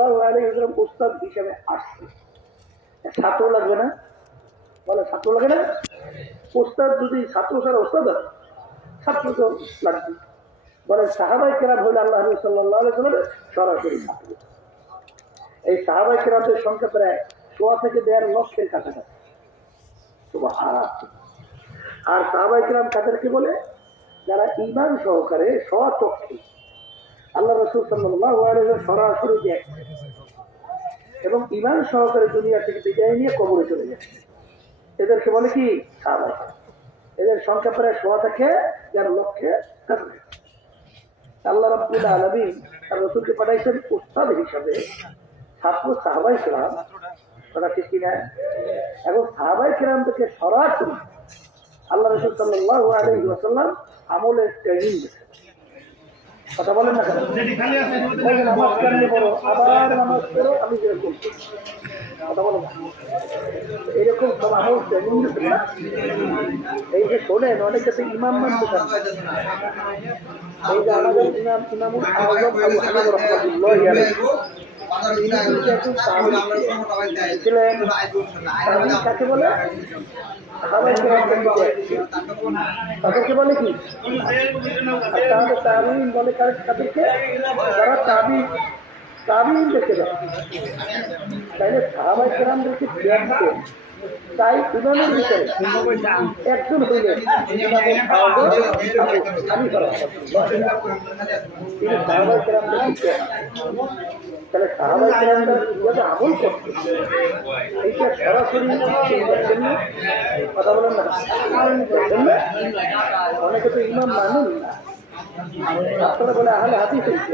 সাল্লাহ আলী ইসলাম উস্তাদ হিসেবে আসছে। ছাত্র লাগবে না? বলে, ছাত্র লাগে না? উস্তাদ যদি ছাত্র ছাড়া উস্তাদ হয়, ছাত্র তো লাগবে। বলে সাহাবাই কেরাম হইলে আল্লাহ সাল্লাহ আলি সাল্লামের সরাসরি ছাত্র। এই সাহাবাই কেরামদের সংখ্যা প্রায় সোয়া থেকে দেড় লক্ষের কাছাকাছি। আর সাহাবাই কেরাম কাদেরকে বলে, যারা ইমান সহকারে স্বচক্ষে আল্লাহ রসুল সাল্লাহ সরাসরি দেখছে এবং ইমান সহকারে দুনিয়া থেকে বিদায় নিয়ে কবরে চলে যাচ্ছে এদেরকে বলে কি। এদের সংখ্যা প্রায় সোয়া থেকে দেড় লক্ষে কাছাকাছি আল্লাহ রাব্বুল আলামিন তার রসুলকে পাঠাইছেন উস্তাদ হিসাবে। ছাত্র সাহাবাই কেরাম। কথা ঠিক কিনা? এখন সাহাবাই কেরাম থেকে সরাসরি আল্লাহ রসুল সাল্লাহ আলহি আমলের ট্রেনিং দিয়েছেন। কথা বলেন না কেন? কেমনি করো আবার নামাজ করো আমি যেরকম কথা বলো না এরকম আমল না। এই যে শোনেন অনেক কাছে ইমাম মানতে চান। এই যে আমাদের ইমাম ইমামুল আজম আবু হানিফা রাহমাতুল্লাহ কাকে বলে। তাদেরকে বলে? কি তাহলে তাবিঈন বলে তাদেরকে যারা তাবি তাবিঈন দেখে দেয় তাইলে সাহাবায়ে কেরামদেরকে দেখতে তাই ইমামের ভিতরে একজন দেখতেন। তাহলে আমল অনেকে তো ইমাম আপনারা বলে আহলে হয়েছে